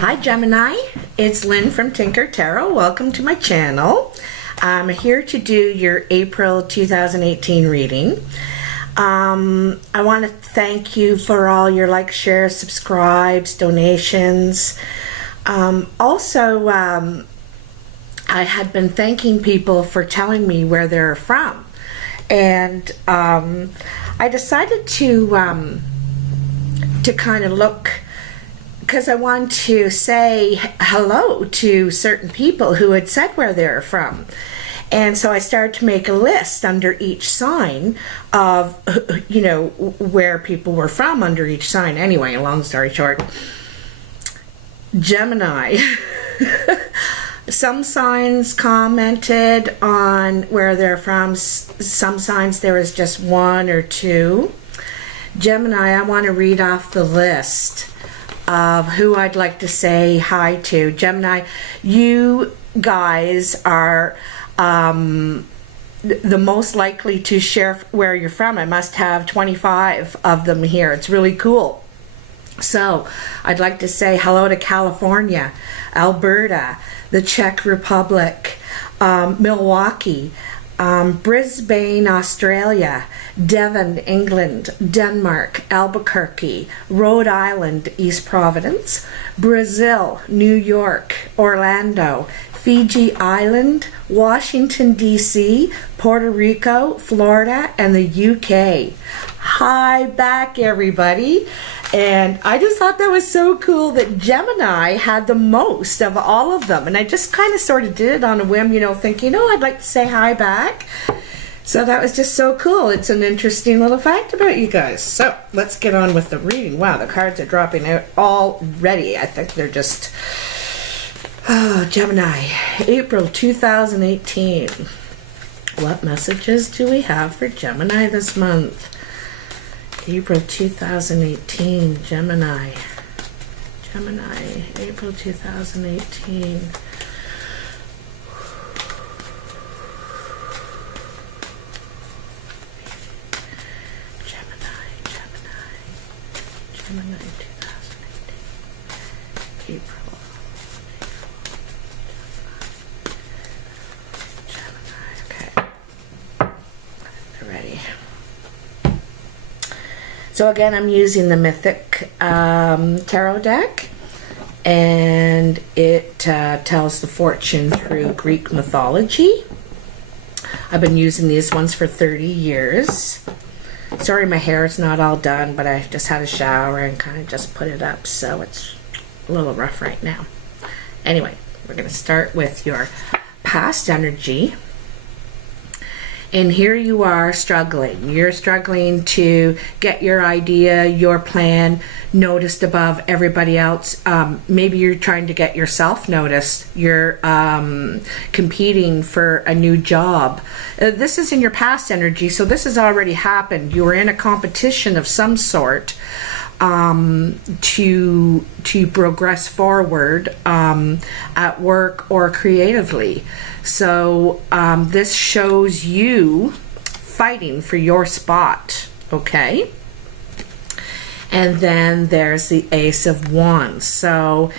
Hi Gemini, it's Lynn from Tinker Tarot. Welcome to my channel. I'm here to do your April 2018 reading. I want to thank you for all your likes, shares, subscribes, donations. Also, I had been thanking people for telling me where they're from. And I decided to kind of look, because I want to say hello to certain people who had said where they're from. And so I started to make a list under each sign of, you know, where people were from under each sign. Anyway, long story short, Gemini. Some signs commented on where they're from. Some signs there was just one or two. Gemini, I want to read off the list of who I'd like to say hi to. Gemini, you guys are the most likely to share where you're from. I must have 25 of them here. It's really cool. So I'd like to say hello to California, Alberta, the Czech Republic, Milwaukee, Brisbane, Australia, Devon, England, Denmark, Albuquerque, Rhode Island, East Providence, Brazil, New York, Orlando, Fiji Island, Washington, D.C., Puerto Rico, Florida, and the UK. Hi back, everybody. And I just thought that was so cool that Gemini had the most of all of them. And I just kind of sort of did it on a whim, you know, thinking, oh, I'd like to say hi back. So that was just so cool. It's an interesting little fact about you guys. So let's get on with the reading. Wow, the cards are dropping out already. I think they're just... Oh, Gemini, April 2018. What messages do we have for Gemini this month? April 2018, Gemini. Gemini, April 2018. Gemini, 2018. April. So again, I'm using the Mythic Tarot deck, and it tells the fortune through Greek mythology. I've been using these ones for 30 years. Sorry my hair is not all done, but I just had a shower and kind of just put it up, so it's a little rough right now. Anyway, we're going to start with your past energy. And here you are struggling. You're struggling to get your idea, your plan noticed above everybody else. Maybe you're trying to get yourself noticed. You're competing for a new job. This is in your past energy, so this has already happened. You were in a competition of some sort to progress forward at work or creatively. So this shows you fighting for your spot, okay? And then there's the Ace of Wands. So,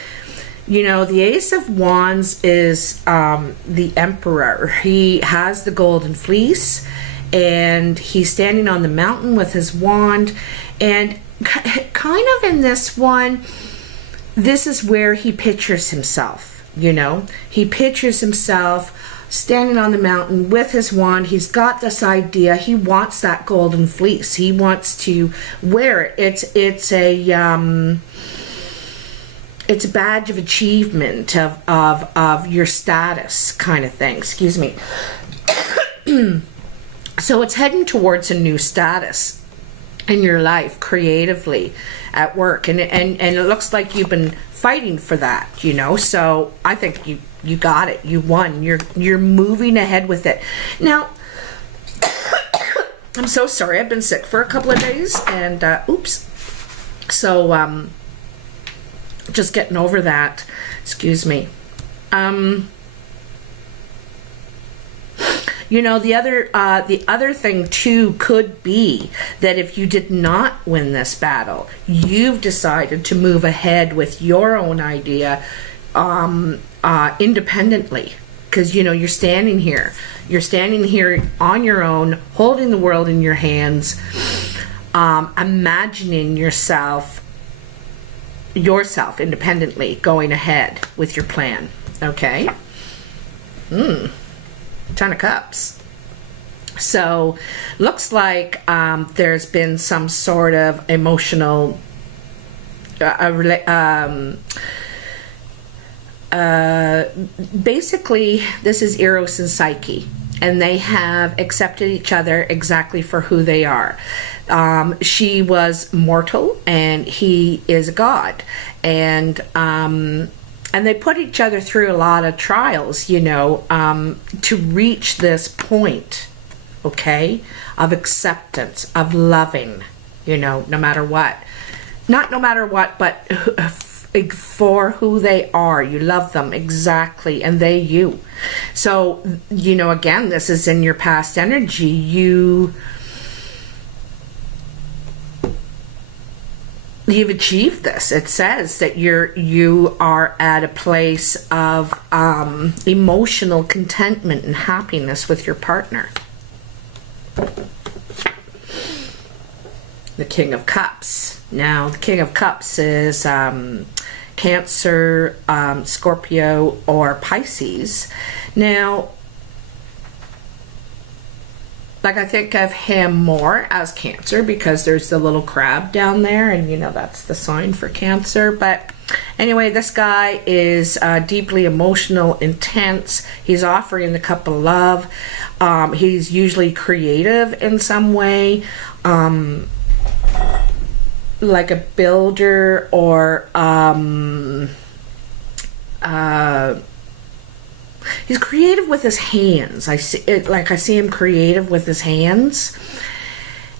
you know, the Ace of Wands is the Emperor. He has the golden fleece, and he's standing on the mountain with his wand, and kind of in this one, this is where he pictures himself, you know. He pictures himself standing on the mountain with his wand. He's got this idea. He wants that golden fleece. He wants to wear it. It's a badge of achievement of your status kind of thing. Excuse me. So it's heading towards a new status in your life, creatively, at work, and it looks like you've been fighting for that, you know. So I think you got it. You won. You're moving ahead with it. Now, I'm so sorry. I've been sick for a couple of days, and oops. So just getting over that. Excuse me. You know, the other thing too could be that if you did not win this battle, you've decided to move ahead with your own idea independently. Because, you know, you're standing here on your own, holding the world in your hands, imagining yourself independently going ahead with your plan. Okay? Ton of Cups. So, looks like there's been some sort of emotional basically, this is Eros and Psyche, and they have accepted each other exactly for who they are. She was mortal, and he is a god, and they put each other through a lot of trials, you know, to reach this point, okay, of acceptance, of loving, you know, no matter what. Not no matter what, but for who they are. You love them exactly, and they you. So, you know, again, this is in your past energy. You've achieved this. It says that you are at a place of emotional contentment and happiness with your partner. The King of Cups. Now, the King of Cups is Cancer, Scorpio, or Pisces. Now, like, I think of him more as Cancer because there's the little crab down there, and you know that's the sign for Cancer. But anyway, this guy is deeply emotional, intense. He's offering the cup of love. He's usually creative in some way, like a builder, or he's creative with his hands. I see him creative with his hands.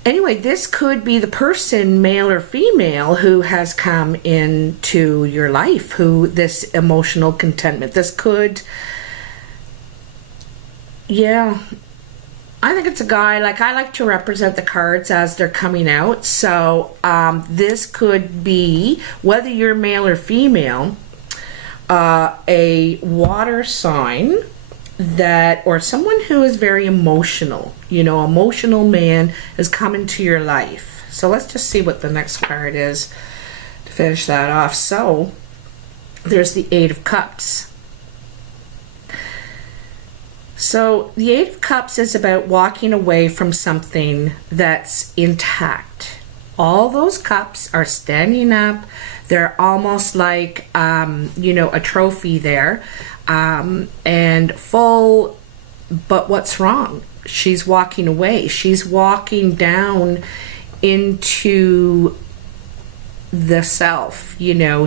Anyway, this could be the person, male or female, who has come into your life, who this emotional contentment. This could, yeah, I think it's a guy. Like, I like to represent the cards as they're coming out. So this could be, whether you're male or female, a water sign that, or someone who is very emotional, you know, emotional man has come into your life. So let's just see what the next card is to finish that off. So there's the Eight of Cups. So the Eight of Cups is about walking away from something that's intact. All those cups are standing up. They're almost like, you know, a trophy there, and full. But what's wrong? She's walking away. She's walking down into the self. You know,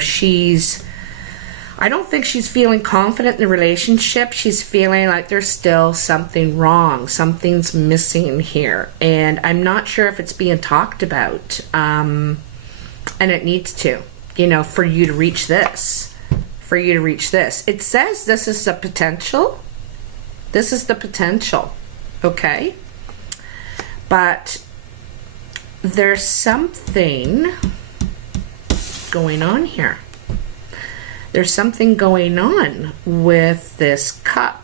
I don't think she's feeling confident in the relationship. She's feeling like there's still something wrong. Something's missing here. And I'm not sure if it's being talked about. And it needs to, you know, for you to reach this. For you to reach this. It says this is the potential. This is the potential. Okay? But there's something going on here. There's something going on with this cup.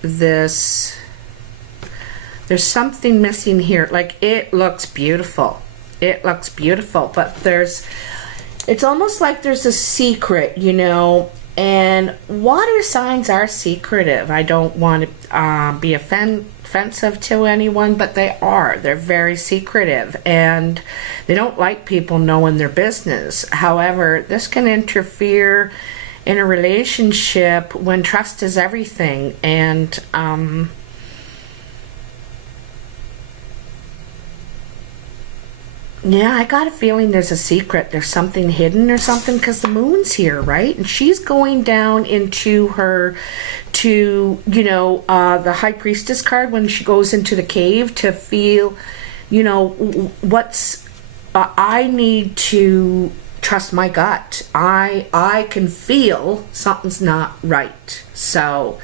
There's something missing here. Like, it looks beautiful. It looks beautiful, but it's almost like there's a secret, you know, and water signs are secretive. I don't want to be offensive to anyone, but they are. They're very secretive, and they don't like people knowing their business. However, this can interfere in a relationship when trust is everything, and yeah, I got a feeling there's a secret. There's something hidden or something, because the moon's here, right? And she's going down into her, you know, the High Priestess card when she goes into the cave to feel, you know, I need to trust my gut. I can feel something's not right. So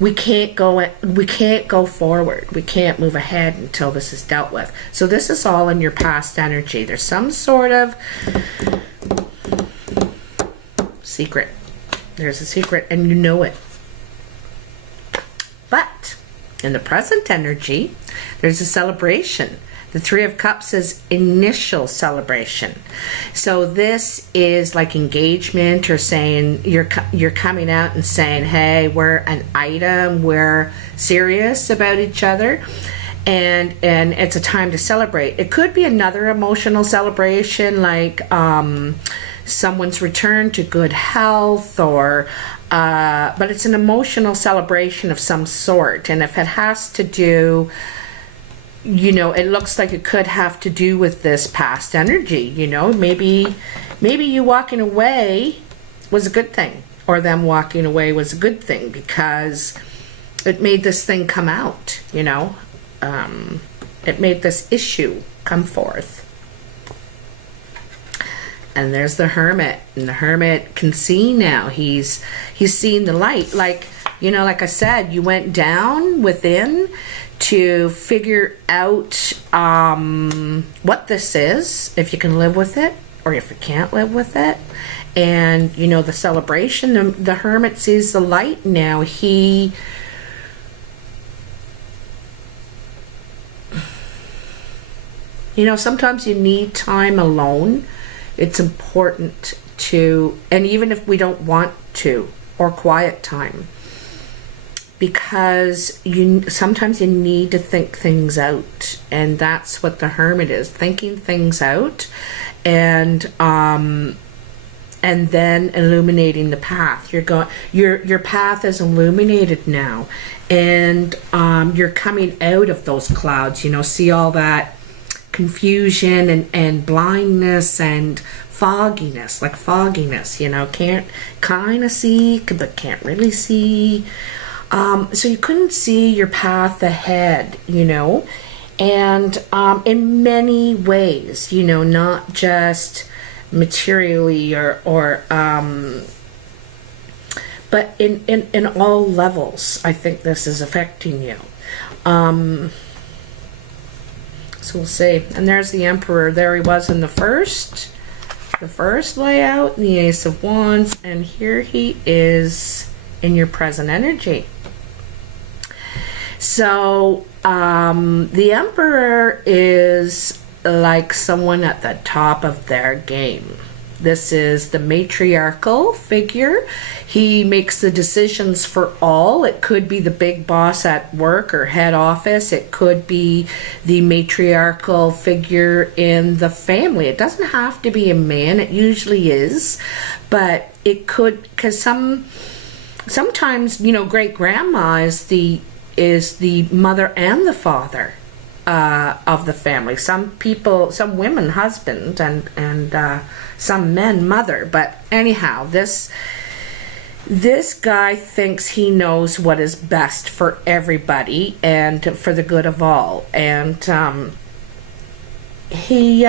we can't go forward. We can't move ahead until this is dealt with. So this is all in your past energy. There's some sort of secret. There's a secret and you know it. But in the present energy, there's a celebration. The Three of Cups is initial celebration. So this is like engagement, or saying you're coming out and saying, hey, we're an item, we're serious about each other, and it's a time to celebrate. It could be another emotional celebration, like someone's return to good health, or but it's an emotional celebration of some sort. And if it has to do, you know, it looks like it could have to do with this past energy. You know, maybe you walking away was a good thing, or them walking away was a good thing, because it made this thing come out, you know. It made this issue come forth. And there's the Hermit, and the Hermit can see now. He's seeing the light. Like, you know, like I said, you went down within to figure out what this is, if you can live with it, or if you can't live with it. And, you know, the celebration, the Hermit sees the light now. He, you know, sometimes you need time alone. It's important to, and even if we don't want to, or quiet time, because sometimes you need to think things out, and that's what the Hermit is, thinking things out, and then illuminating the path. Your path is illuminated now, and you're coming out of those clouds. You know, see all that confusion and blindness and fogginess, like fogginess, you know, can't kind of see but can't really see. So you couldn't see your path ahead, you know, and in many ways, you know, not just materially or but in all levels. I think this is affecting you. So we'll see. And there's the Emperor. There he was in the first layout, the Ace of Wands, and here he is in your present energy. So the Emperor is like someone at the top of their game. This is the matriarchal figure. He makes the decisions for all. It could be the big boss at work or head office. It could be the matriarchal figure in the family. It doesn't have to be a man. It usually is. But it could, because sometimes, you know, great-grandma is the mother and the father of the family. Some people, some women, husband, and some men, mother. But anyhow, this guy thinks he knows what is best for everybody and for the good of all. And he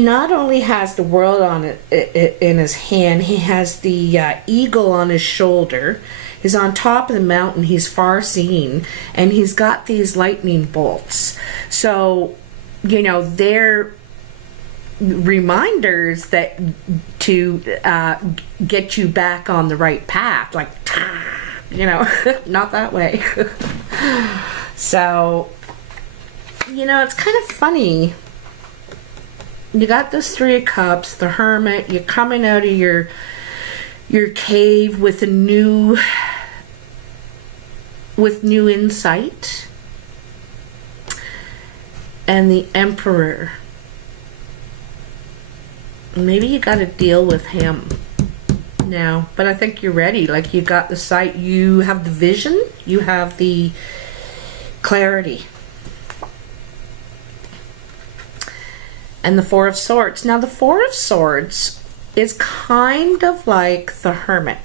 not only has the world on in his hand, he has the eagle on his shoulder. He's on top of the mountain. He's far-seeing, and he's got these lightning bolts. So, you know, they're reminders that to get you back on the right path. Like, you know, not that way. So, you know, it's kind of funny. You got this Three of Cups, the Hermit. You're coming out of your cave with new insight, and the Emperor. Maybe you got to deal with him now, but I think you're ready. Like, you got the sight, you have the vision, you have the clarity. And the Four of Swords. Now, the Four of Swords is kind of like the Hermit.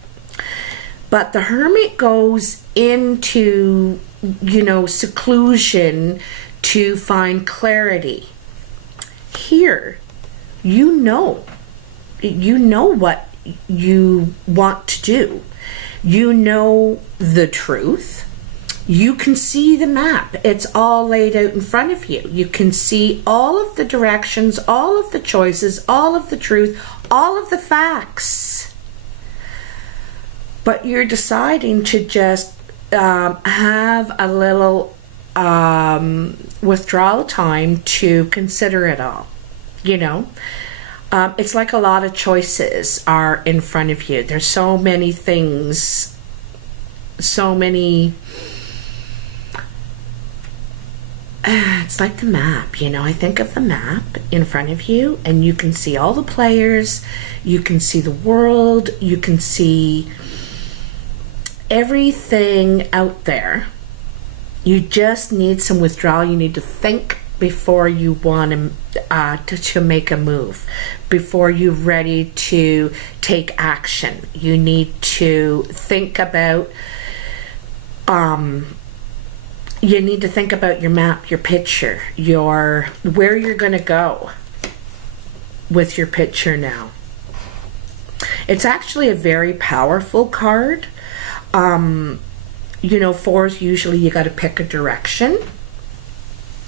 But the Hermit goes into, you know, seclusion to find clarity. Here, you know what you want to do. You know the truth. You can see the map. It's all laid out in front of you. You can see all of the directions, all of the choices, all of the truth, all of the facts. But you're deciding to just have a little withdrawal time to consider it all. You know, it's like a lot of choices are in front of you. There's so many things, so many. It's like the map, you know. I think of the map in front of you, and you can see all the players, you can see the world, you can see everything out there. You just need some withdrawal. You need to think before you want to make a move, before you're ready to take action. You need to think about you need to think about your map, your picture, where you're going to go with your picture now. It's actually a very powerful card. You know, fours, usually you got to pick a direction.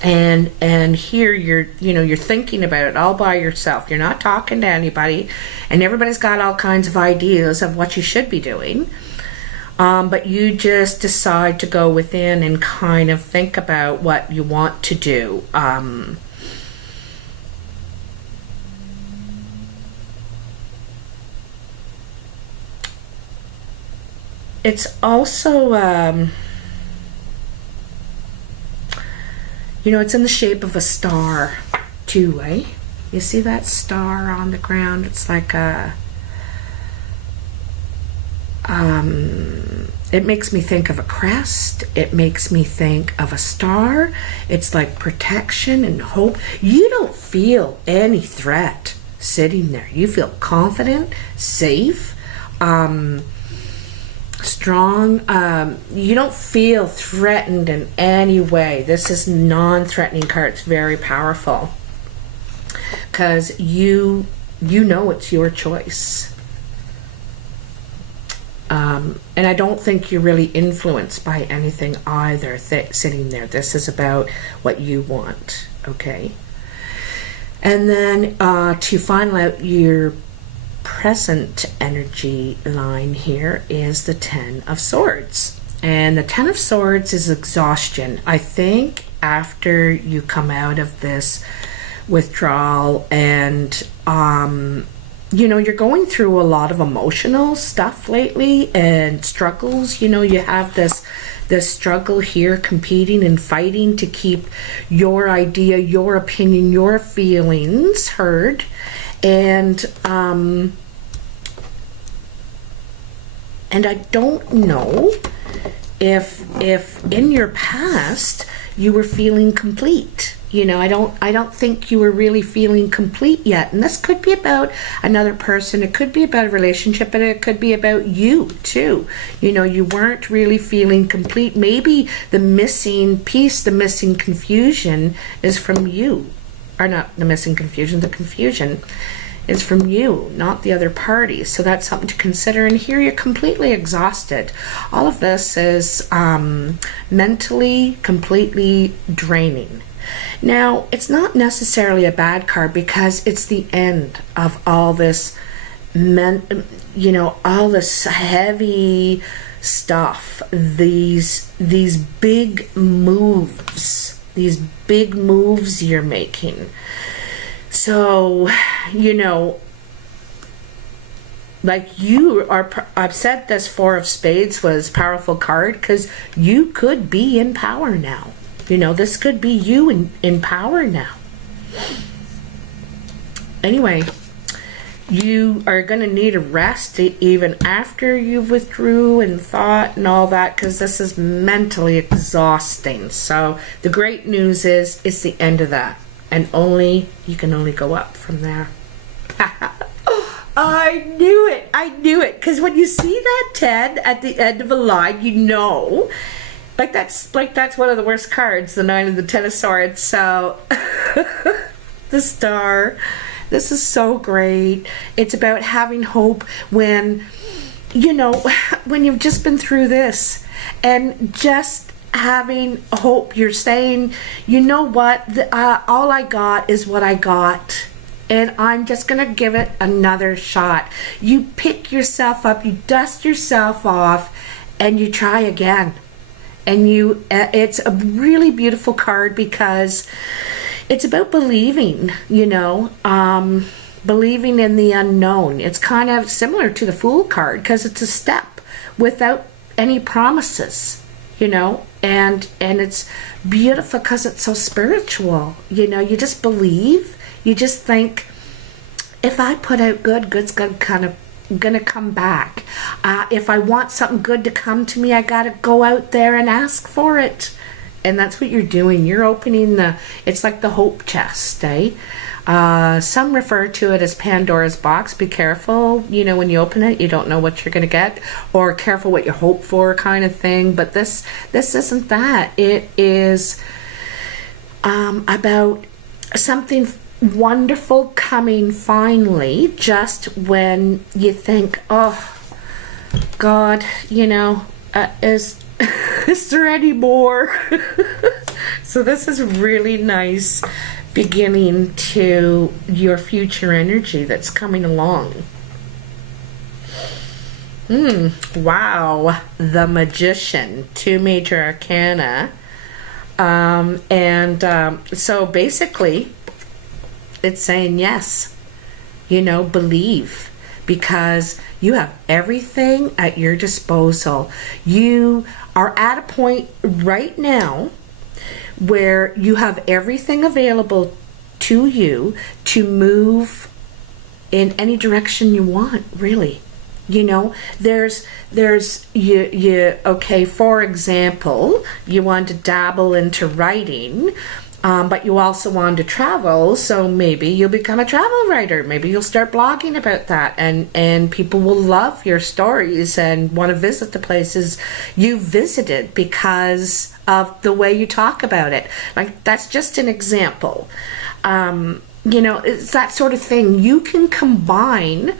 And here you're thinking about it all by yourself. You're not talking to anybody, and everybody's got all kinds of ideas of what you should be doing. But you just decide to go within and kind of think about what you want to do. It's also, you know, it's in the shape of a star too, eh? You see that star on the ground? It's like a... it makes me think of a crest. It makes me think of a star. It's like protection and hope. You don't feel any threat sitting there. You feel confident, safe, strong. You don't feel threatened in any way. This is non-threatening card. It's very powerful because you know it's your choice. And I don't think you're really influenced by anything either sitting there. This is about what you want, okay? And then to final out your present energy line here is the Ten of Swords. And the Ten of Swords is exhaustion. I think after you come out of this withdrawal and you know, you're going through a lot of emotional stuff lately and struggles. You know, you have this struggle here, competing and fighting to keep your idea, your opinion, your feelings heard. And I don't know if in your past you were feeling complete. You know, I don't think you were really feeling complete yet. And this could be about another person. It could be about a relationship, but it could be about you too. You know, you weren't really feeling complete. Maybe the missing piece, the missing confusion is from you. Or not the missing confusion, the confusion is from you, not the other party. So that's something to consider. And here you're completely exhausted. All of this is mentally completely draining. Now, it's not necessarily a bad card because it's the end of all this, you know, all this heavy stuff, these big moves you're making. So, you know, like you are, I've said this Four of Spades was powerful card because you could be in power now. You know, this could be you in power now. Anyway, you are going to need a rest even after you've withdrew and thought and all that, because this is mentally exhausting. So the great news is it's the end of that, and you can only go up from there. I knew it, because when you see that 10 at the end of a line, you know. Like that's one of the worst cards, the 9 of the 10 of Swords. So the Star This is so great. It's about having hope when, you know, when you've just been through this, and just having hope. You're saying, you know what, all I got is what I got, and I'm just going to give it another shot. You pick yourself up, you dust yourself off, and you try again. And it's a really beautiful card because it's about believing, you know, believing in the unknown. It's kind of similar to the Fool card because it's a step without any promises, you know, and it's beautiful because it's so spiritual. You know, you just believe. You just think, if I put out good, good's gonna come back. If I want something good to come to me, I gotta go out there and ask for it. And that's what you're doing. You're opening it's like the hope chest, eh? Some refer to it as Pandora's box. Be careful, you know, when you open it, you don't know what you're gonna get, or careful what you hope for, kind of thing. But this isn't that. It is about something wonderful coming finally, just when you think, oh God, you know, is there any more? So this is really nice beginning to your future energy that's coming along. Wow, the Magician, 2 major arcana, so basically it's saying yes, you know, believe, because you have everything at your disposal. You are at a point right now where you have everything available to you to move in any direction you want, really. You know, there's okay, for example, you want to dabble into writing, but you also want to travel, so maybe you'll become a travel writer. Maybe you'll start blogging about that, and people will love your stories and want to visit the places you visited because of the way you talk about it. Like, that's just an example. You know, it's that sort of thing. You can combine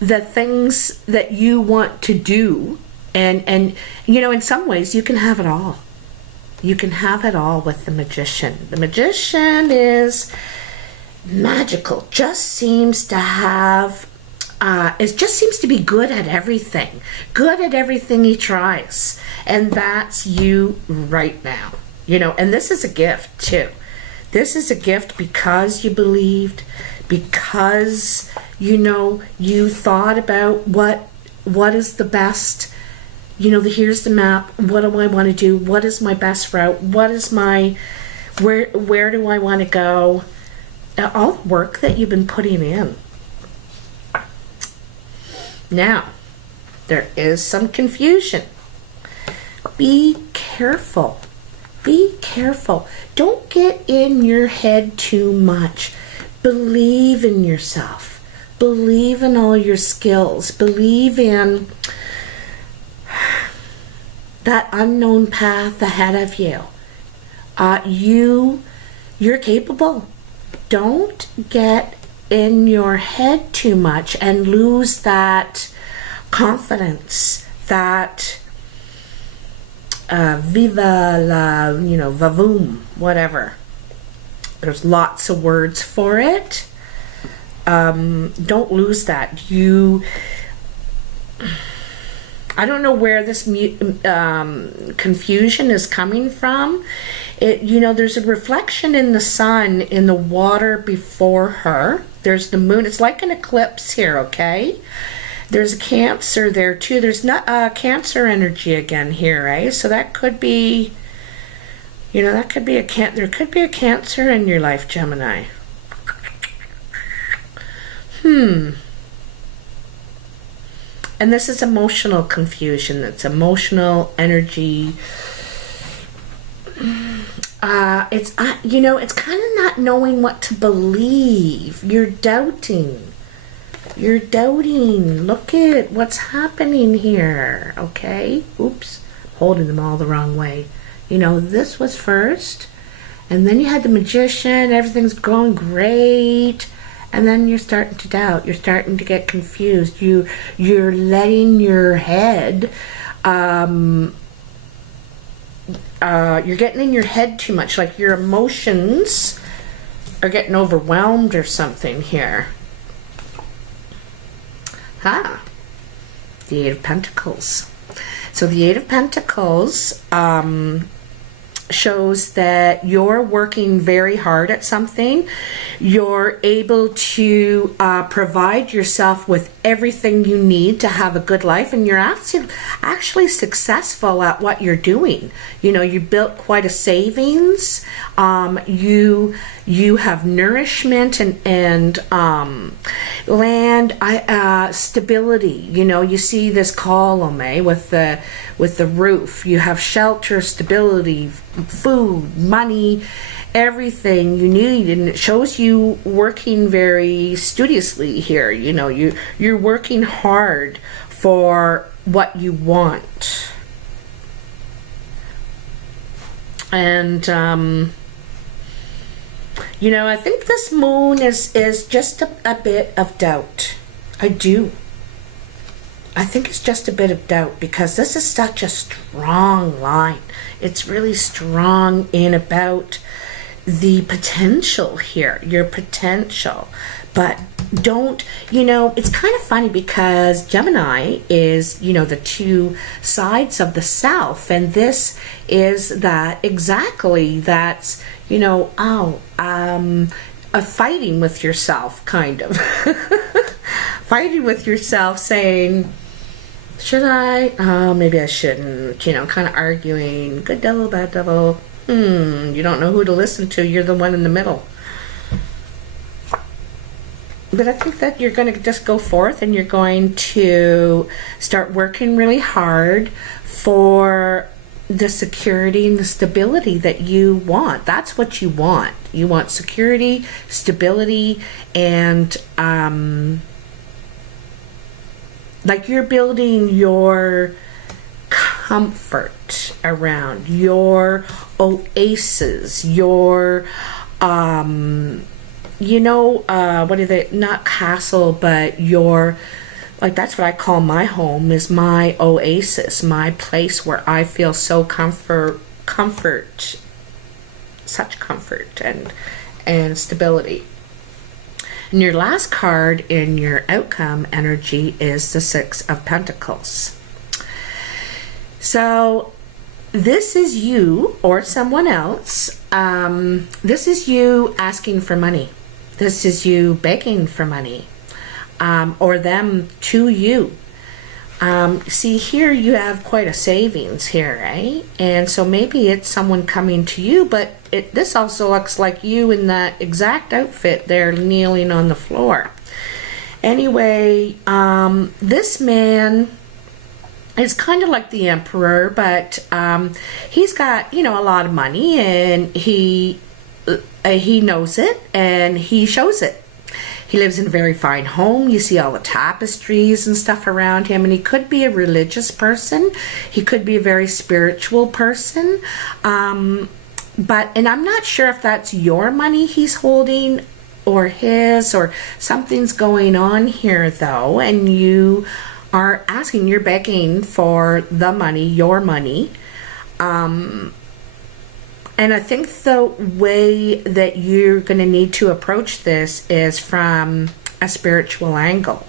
the things that you want to do, and you know, in some ways you can have it all. You can have it all with the Magician. The Magician is magical. Just seems to have, it just seems to be good at everything. Good at everything he tries. And that's you right now. You know, and this is a gift too. This is a gift because you believed, because, you know, you thought about what is the best. You know, here's the map. What do I want to do? What is my best route? What is my, where do I want to go? All the work that you've been putting in. Now, there is some confusion. Be careful. Be careful. Don't get in your head too much. Believe in yourself. Believe in all your skills. Believe in that unknown path ahead of you. You're capable. Don't get in your head too much and lose that confidence, that viva la, you know, vavoom, whatever. There's lots of words for it. Don't lose that. I don't know where this confusion is coming from. You know, there's a reflection in the sun in the water before her. There's the moon. It's like an eclipse here, okay? There's a Cancer there too. There's not Cancer energy again here, eh? So that could be, you know, that could be there could be a Cancer in your life, Gemini. And this is emotional confusion. It's emotional energy. It's you know, it's kind of not knowing what to believe. You're doubting. You're doubting. Look at what's happening here. Okay. Oops. Holding them all the wrong way. You know, this was first, and then you had the Magician. Everything's going great, And then you're starting to doubt. You're starting to get confused. You're letting your head, you're getting in your head too much. Like your emotions are getting overwhelmed or something here. The Eight of Pentacles. So the Eight of Pentacles shows that you're working very hard at something. You're able to provide yourself with everything you need to have a good life, and you're actually successful at what you're doing. You know, you built quite a savings. You have nourishment and land, stability. You know, you see this column, with the roof. You have shelter, stability, food, money, everything you need, and it shows you working very studiously here. You know, you're working hard for what you want. And you know, I think this moon is just a bit of doubt. I do. I think it's just a bit of doubt, because this is such a strong line. It's really strong in about the potential here, your potential. But don't, you know, it's kind of funny because Gemini is, you know, the two sides of the self, and this is that exactly. That's, you know, a fighting with yourself, kind of. Fighting with yourself, saying, should I? Oh, maybe I shouldn't. You know, kind of arguing. Good devil, bad devil. You don't know who to listen to. You're the one in the middle. But I think that you're going to just go forth and you're going to start working really hard for the security and the stability that you want. That's what you want. You want security, stability, and like you're building your comfort around your oasis, your you know, what are they, not castle, but your, like, that's what I call my home, is my oasis, my place where I feel so comfort, such comfort and stability. And your last card in your outcome energy is the Six of Pentacles. So this is you or someone else. This is you asking for money. This is you begging for money, or them to you. See, here you have quite a savings here, right? And so maybe it's someone coming to you, but this also looks like you in that exact outfit there, kneeling on the floor. Anyway, this man is kind of like the emperor, but he's got, you know, a lot of money, and he knows it and he shows it. He lives in a very fine home. You see all the tapestries and stuff around him, and he could be a religious person. He could be a very spiritual person. And I'm not sure if that's your money he's holding or his, or something's going on here though, and you are asking, you're begging for the money, your money. And I think the way that you're going to need to approach this is from a spiritual angle.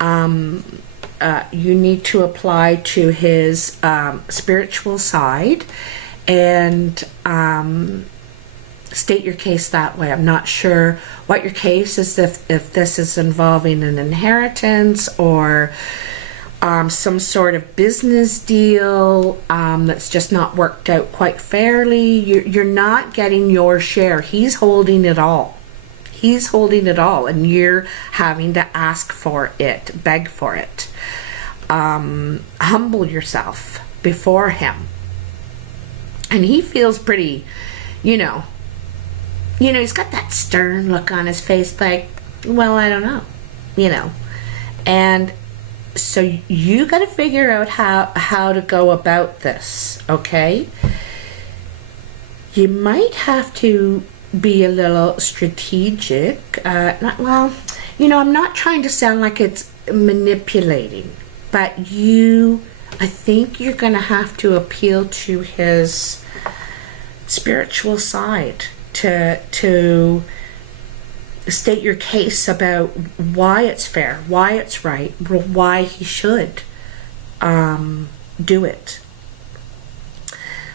You need to apply to his spiritual side and state your case that way. I'm not sure what your case is, if this is involving an inheritance or some sort of business deal that's just not worked out quite fairly. You're not getting your share. He's holding it all. He's holding it all, and you're having to ask for it, beg for it. Humble yourself before him. And he feels pretty, you know, he's got that stern look on his face, like, well, I don't know, you know. And so you got to figure out how to go about this, okay? You might have to be a little strategic. Well, you know, I'm not trying to sound like it's manipulating, but I think you're going to have to appeal to his spiritual side to state your case about why it's fair, why it's right, why he should do it.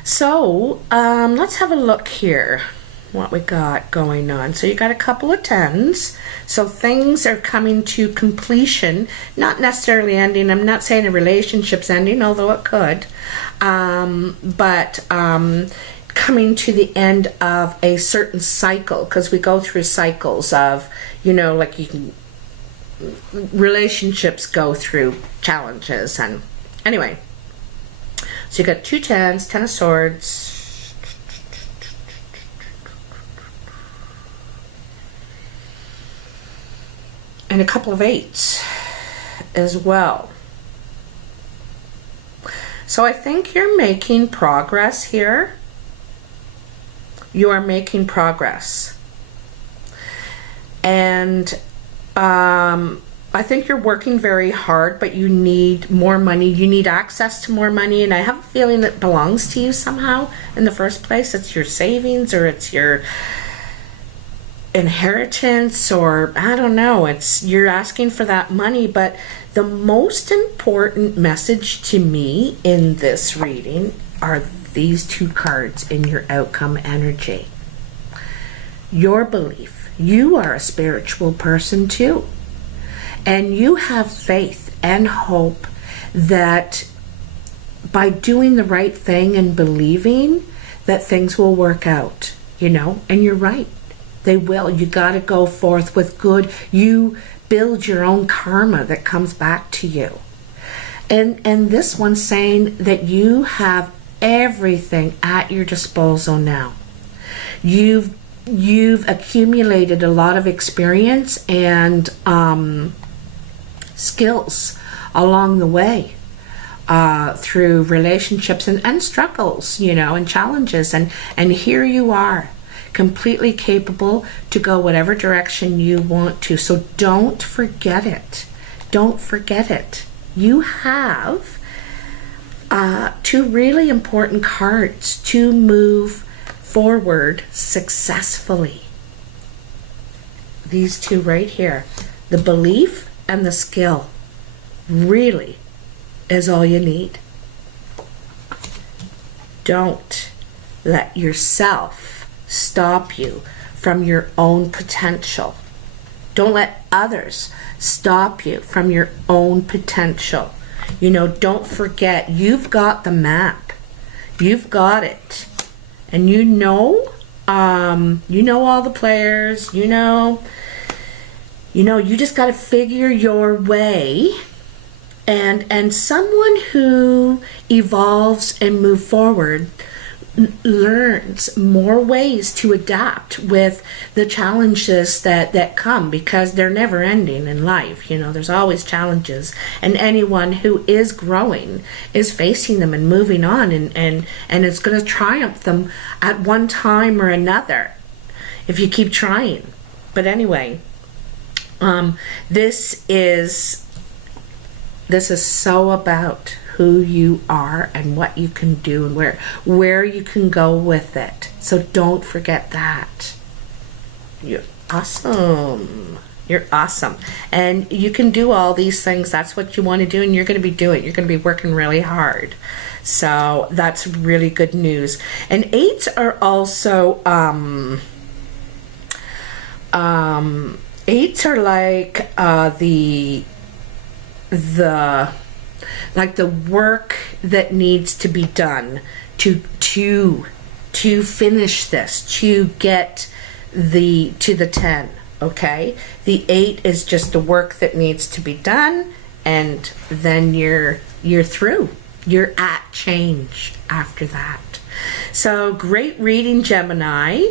So let's have a look here what we got going on. So you got a couple of 10s, so things are coming to completion, not necessarily ending. I'm not saying a relationship's ending, although it could, but coming to the end of a certain cycle, because we go through cycles of, you know, like relationships go through challenges. And anyway, so you got 2 10s, 10 of swords, and a couple of 8s as well. So I think you're making progress here. You are making progress. And I think you're working very hard, but you need more money. You need access to more money, and I have a feeling it belongs to you somehow in the first place. It's your savings, or it's your inheritance, or I don't know, you're asking for that money. But the most important message to me in this reading are these 2 cards in your outcome energy. Your belief. You are a spiritual person too, and you have faith and hope that by doing the right thing and believing that things will work out, you know. And you're right, they will. You got to go forth with good. You build your own karma that comes back to you. And this one's saying that you have everything at your disposal now. You've accumulated a lot of experience and skills along the way through relationships and struggles, you know, and challenges. And here you are, completely capable to go whatever direction you want to. So don't forget it. Don't forget it. You have 2 really important cards to move forward successfully. These 2 right here. The belief and the skill really is all you need. Don't let yourself stop you from your own potential. Don't let others stop you from your own potential. You know, don't forget, you've got the map. You've got it. And you know all the players, you just got to figure your way. And someone who evolves and moves forward learns more ways to adapt with the challenges that come, because they're never ending in life. You know, there's always challenges, and anyone who is growing is facing them and moving on, and it's going to triumph them at one time or another if you keep trying. But anyway, this is so about who you are and what you can do and where you can go with it. So don't forget that. You're awesome. You're awesome. And you can do all these things. That's what you want to do, and you're going to be doing. You're going to be working really hard. So that's really good news. And 8s are also 8s are like the work that needs to be done to finish this, to get to the 10. Okay, the 8 is just the work that needs to be done, and then you're through. You're at change after that. So great reading, Gemini.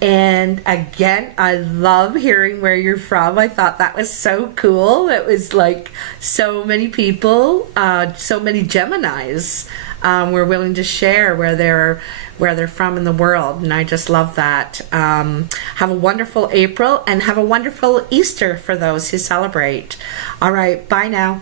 And again, I love hearing where you're from. I thought that was so cool. It was like so many people, so many Geminis were willing to share where they're from in the world, and I just love that. Have a wonderful April, and have a wonderful Easter for those who celebrate. All right, bye now.